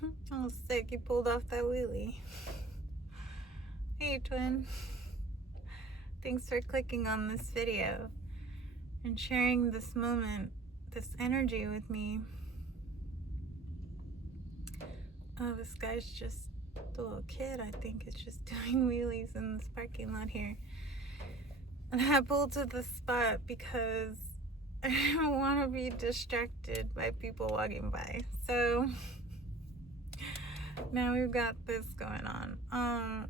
I was sick. You pulled off that wheelie. Hey, twin. Thanks for clicking on this video and sharing this moment, this energy with me. Oh, this guy's just a little kid, I think, is just doing wheelies in this parking lot here. And I pulled to the spot because I don't want to be distracted by people walking by. So now we've got this going on.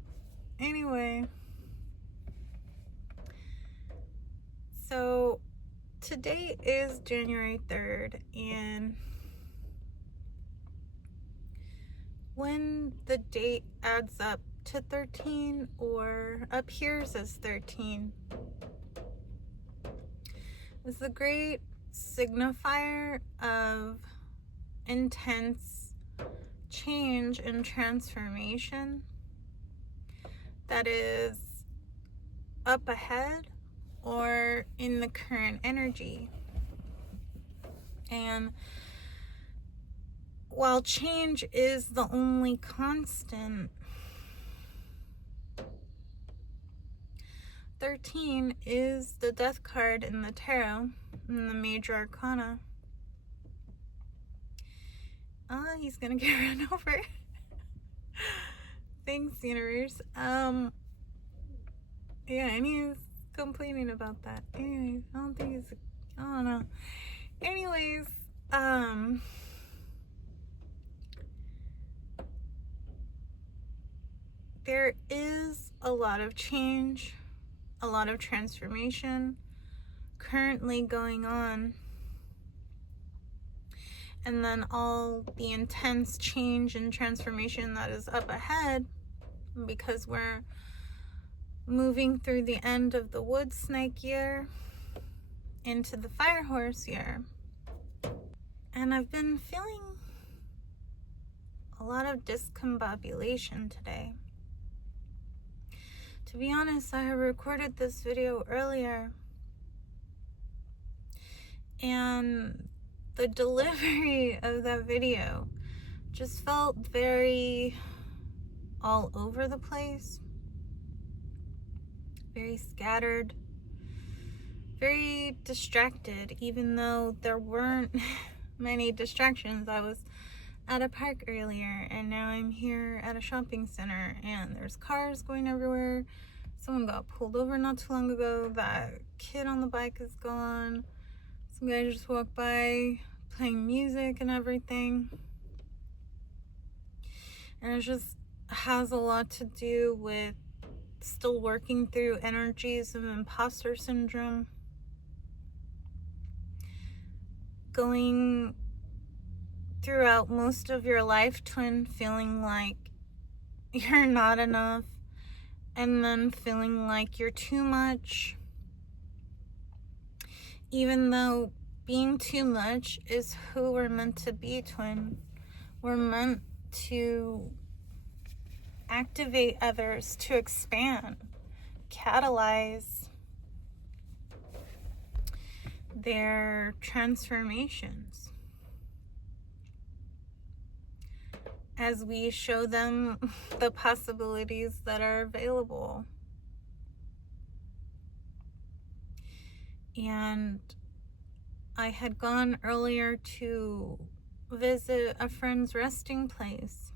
Anyway, so today is January 3rd, and when the date adds up to 13 or appears as 13, is a great signifier of intense change and transformation that is up ahead or in the current energy. And while change is the only constant, 13 is the death card in the tarot, in the major arcana. He's gonna get run over. Thanks, universe. Yeah, and he's complaining about that. Anyways, I don't know. Anyways, there is a lot of change, a lot of transformation currently going on. And then all the intense change and transformation that is up ahead, because we're moving through the end of the wood snake year into the fire horse year. And I've been feeling a lot of discombobulation today. To be honest, I had recorded this video earlier, and the delivery of that video just felt very all over the place, very scattered, very distracted, even though there weren't many distractions. I was at a park earlier, and now I'm here at a shopping center, and there's cars going everywhere. Someone got pulled over not too long ago. That kid on the bike is gone. Some guy just walked by playing music and everything. And it just has a lot to do with still working through energies of imposter syndrome. Going throughout most of your life, twin, feeling like you're not enough, and then feeling like you're too much, even though being too much is who we're meant to be, twin. We're meant to activate others, to expand, catalyze their transformations as we show them the possibilities that are available. And I had gone earlier to visit a friend's resting place.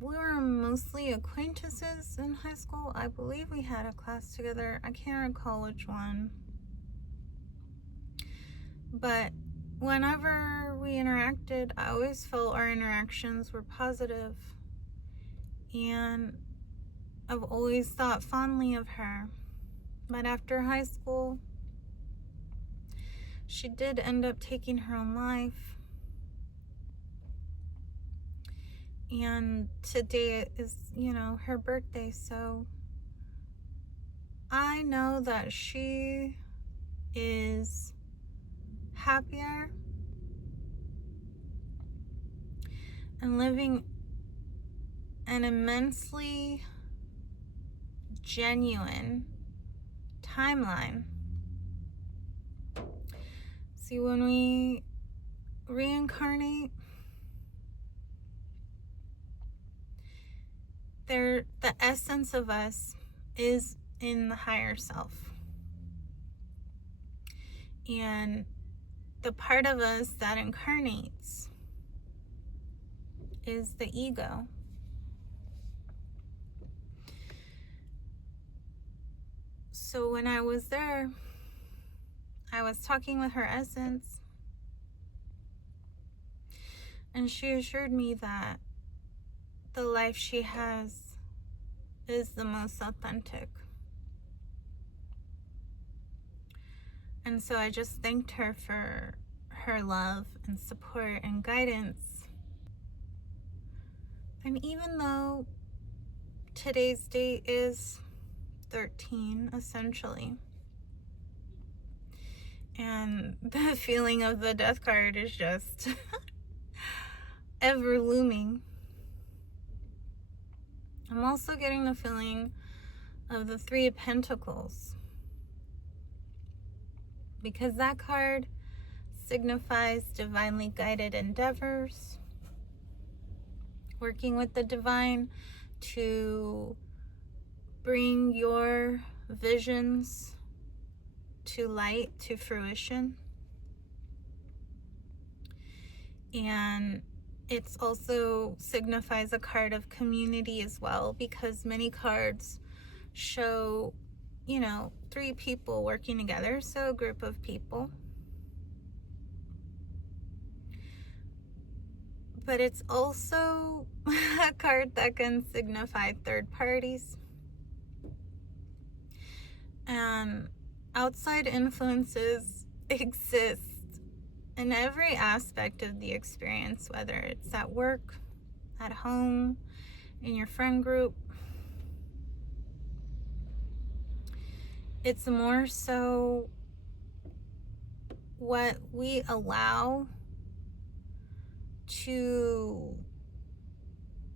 We were mostly acquaintances in high school. I believe we had a class together. I can't recall which one. But whenever we interacted, I always felt our interactions were positive. And I've always thought fondly of her. But after high school, she did end up taking her own life. And today is, her birthday, so I know that she is happier and living an immensely genuine timeline. See, when we reincarnate, the essence of us is in the higher self. And the part of us that incarnates is the ego. So when I was there, I was talking with her essence, and she assured me that the life she has is the most authentic. And so I just thanked her for her love and support and guidance. And even though today's date is 13, essentially, and the feeling of the death card is just ever looming, I'm also getting the feeling of the Three of Pentacles, because that card signifies divinely guided endeavors, working with the divine to bring your visions to light, to fruition. And it's also signifies a card of community as well, because many cards show, three people working together, so a group of people. But it's also a card that can signify third parties and outside influences exist in every aspect of the experience, whether it's at work, at home, in your friend group. It's more so what we allow to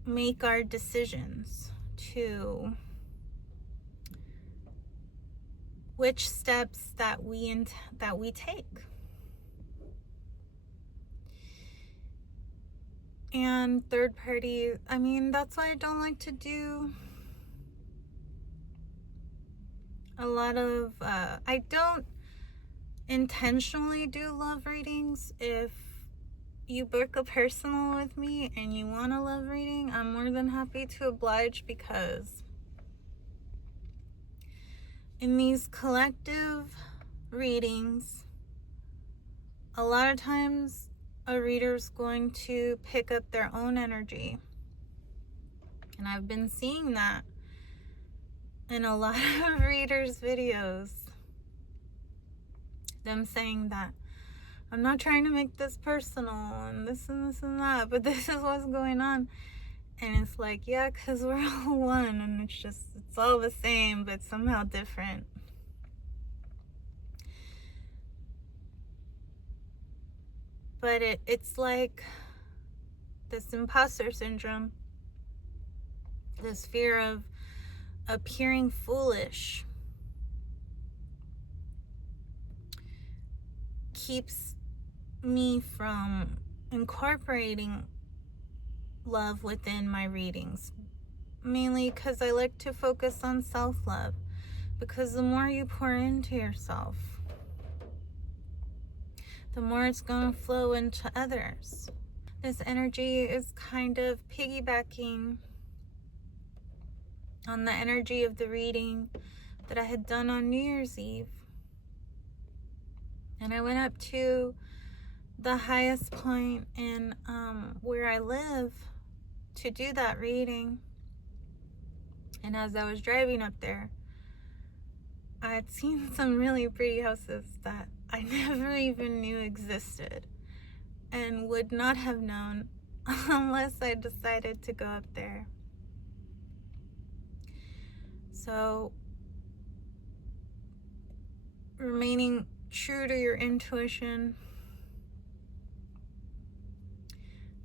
make our decisions, to which steps that we take. And third party, that's why I don't like to do a lot of, I don't intentionally do love readings. If you book a personal with me and you want a love reading, I'm more than happy to oblige, because in these collective readings, a lot of times a reader's going to pick up their own energy. And I've been seeing that in a lot of readers' videos. Them saying that I'm not trying to make this personal and this and this and that, but this is what's going on. And it's like, yeah, because we're all one, and it's all the same, but somehow different. But it's like this imposter syndrome, this fear of appearing foolish, keeps me from incorporating love within my readings, mainly because I like to focus on self-love, because the more you pour into yourself, the more it's going to flow into others. This energy is kind of piggybacking on the energy of the reading that I had done on New Year's Eve. And I went up to the highest point in where I live to do that reading. And as I was driving up there, I had seen some really pretty houses that I never even knew existed, and would not have known unless I decided to go up there. So, remaining true to your intuition,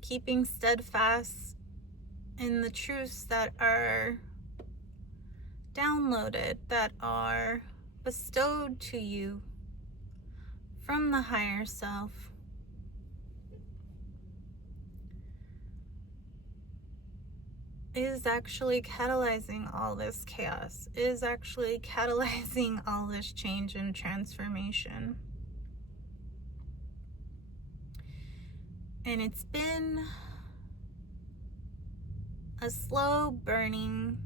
keeping steadfast in the truths that are downloaded, that are bestowed to you from the higher self, is actually catalyzing all this chaos, is actually catalyzing all this change and transformation. And it's been a slow burning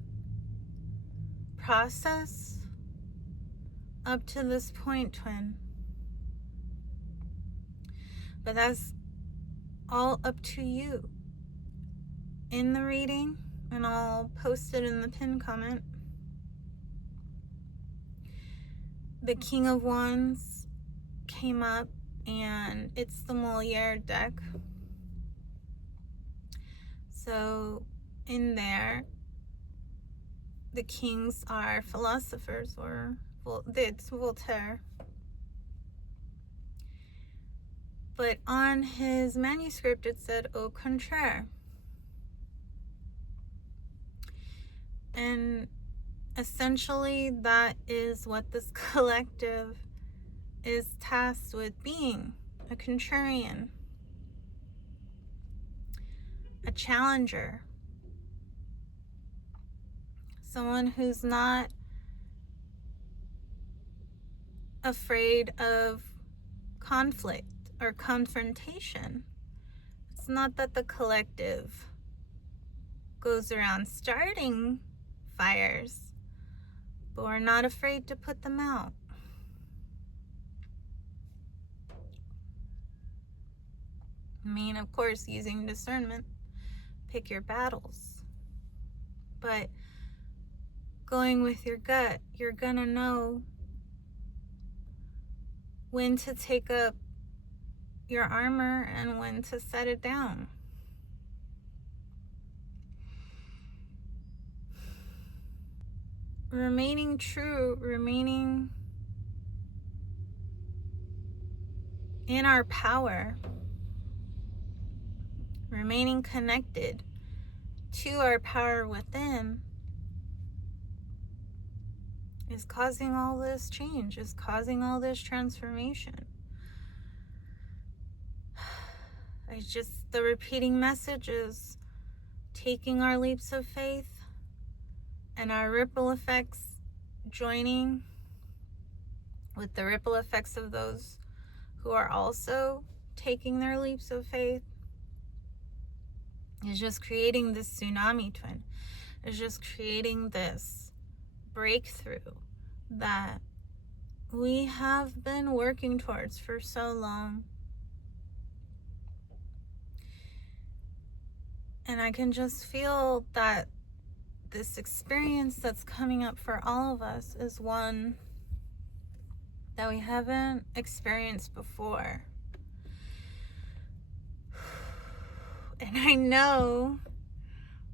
process up to this point, twin. But that's all up to you. In the reading, and I'll post it in the pinned comment, the King of Wands came up, and it's the Moliere deck. So in there, the kings are philosophers, or it's Voltaire. But on his manuscript it said au contraire. And essentially that is what this collective is tasked with being: a contrarian, a challenger, someone who's not afraid of conflict or confrontation. It's not that the collective goes around starting fires, but we're not afraid to put them out. I mean, of course, using discernment, pick your battles. But going with your gut, you're gonna know when to take up your armor and when to set it down. Remaining true, remaining in our power, remaining connected to our power within is causing all this change, is causing all this transformation. It's just the repeating message is taking our leaps of faith and our ripple effects joining with the ripple effects of those who are also taking their leaps of faith is just creating this tsunami, twin. It's just creating this breakthrough that we have been working towards for so long. And I can just feel that this experience that's coming up for all of us is one that we haven't experienced before. And I know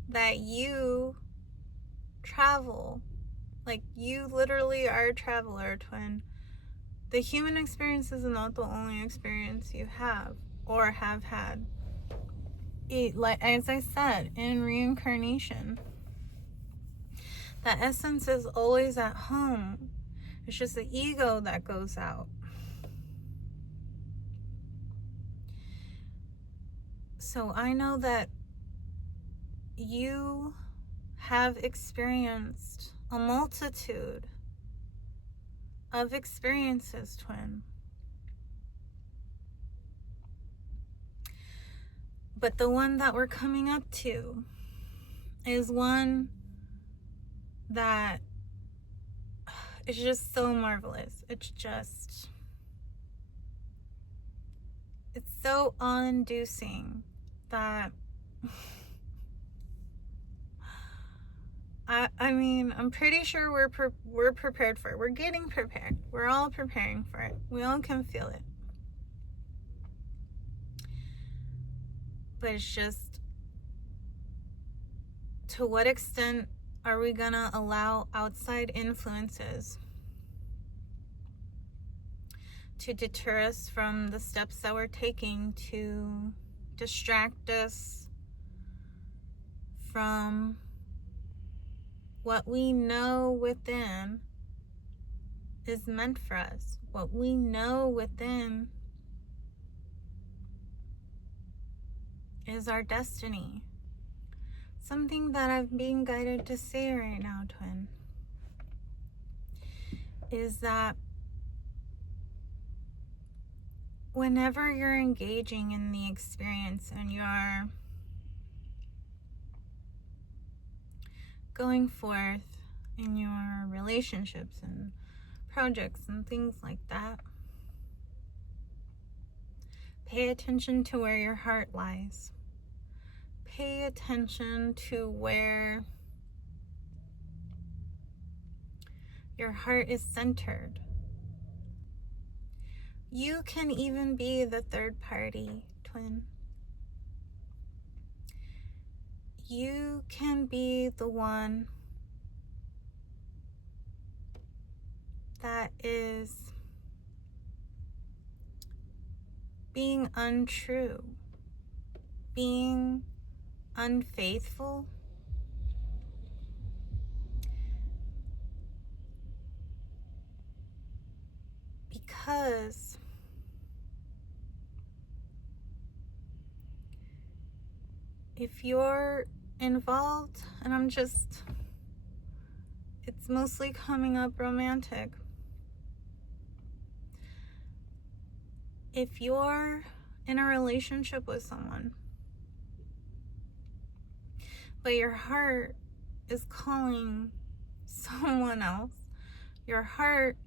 that you travel. Like, you literally are a traveler, twin. The human experience is not the only experience you have or have had. Like, as I said, in reincarnation, that essence is always at home. It's just the ego that goes out. So I know that you have experienced a multitude of experiences, twin. But the one that we're coming up to is one that is just so marvelous. It's so awe-inducing that I mean, I'm pretty sure we're prepared for it. We're getting prepared. We're all preparing for it. We all can feel it. But it's just, to what extent are we gonna allow outside influences to deter us from the steps that we're taking to distract us from what we know within is meant for us, what we know within is our destiny. something that I'm being guided to say right now, twin, is that whenever you're engaging in the experience and you're going forth in your relationships and projects and things like that, pay attention to where your heart lies. Pay attention to where your heart is centered. You can even be the third party, twin. You can be the one that is being untrue, being unfaithful, because if you're involved, and it's mostly coming up romantic. If you're in a relationship with someone, but your heart is calling someone else, your heart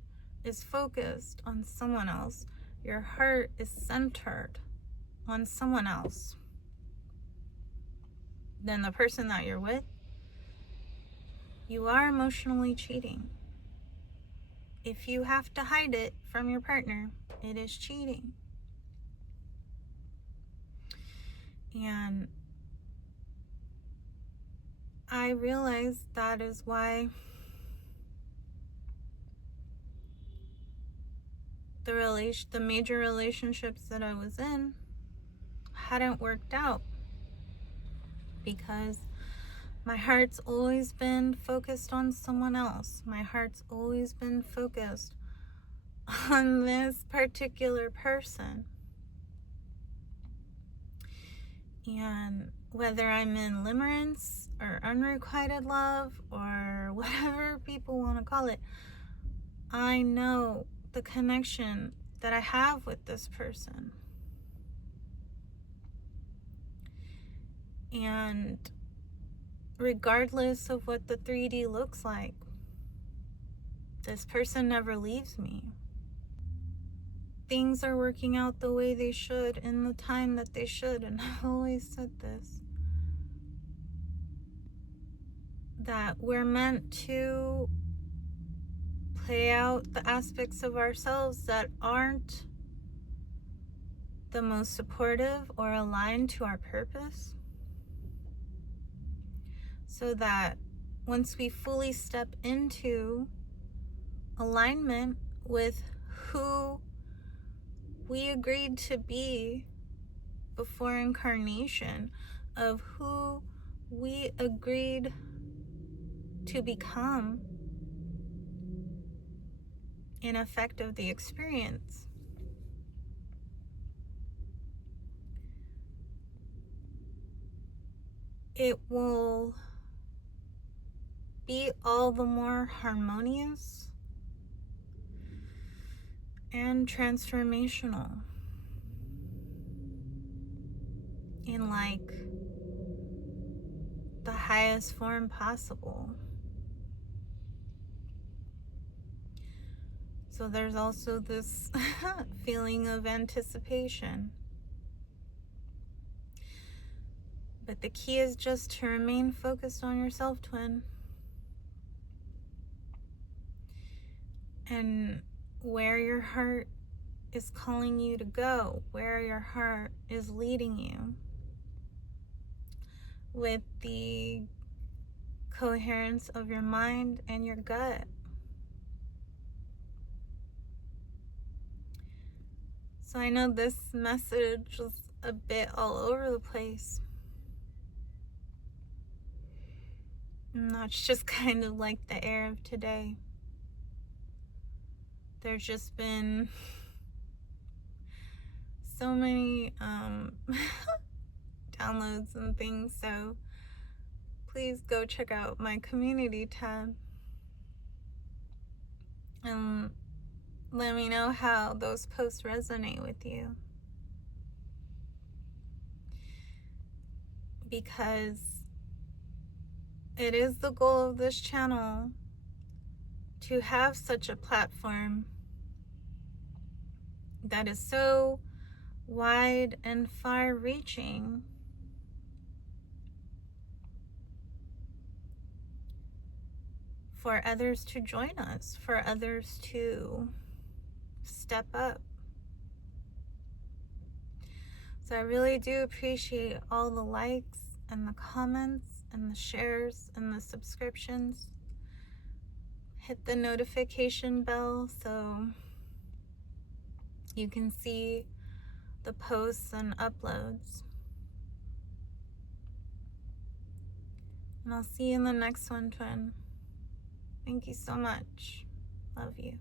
is focused on someone else, your heart is centered on someone else than the person that you're with, you are emotionally cheating. If you have to hide it from your partner, it is cheating. And I realized that is why the major relationships that I was in hadn't worked out, because my heart's always been focused on someone else. My heart's always been focused on this particular person. And whether I'm in limerence or unrequited love or whatever people want to call it, I know the connection that I have with this person. And regardless of what the 3D looks like, this person never leaves me. Things are working out the way they should in the time that they should, and I've always said this, that we're meant to play out the aspects of ourselves that aren't the most supportive or aligned to our purpose, so that once we fully step into alignment with who we agreed to be before incarnation, of who we agreed to become in effect of the experience, it will be all the more harmonious and transformational in like the highest form possible. So there's also this feeling of anticipation. But the key is just to remain focused on yourself, twin. And where your heart is calling you to go, where your heart is leading you, with the coherence of your mind and your gut. So I know this message was a bit all over the place. And that's just kind of like the air of today. There's just been so many downloads and things, so please go check out my community tab and let me know how those posts resonate with you. Because it is the goal of this channel to have such a platform that is so wide and far reaching for others to join us, for others to step up. So I really do appreciate all the likes and the comments and the shares and the subscriptions. Hit the notification bell so you can see the posts and uploads. And I'll see you in the next one, twin. Thank you so much. Love you.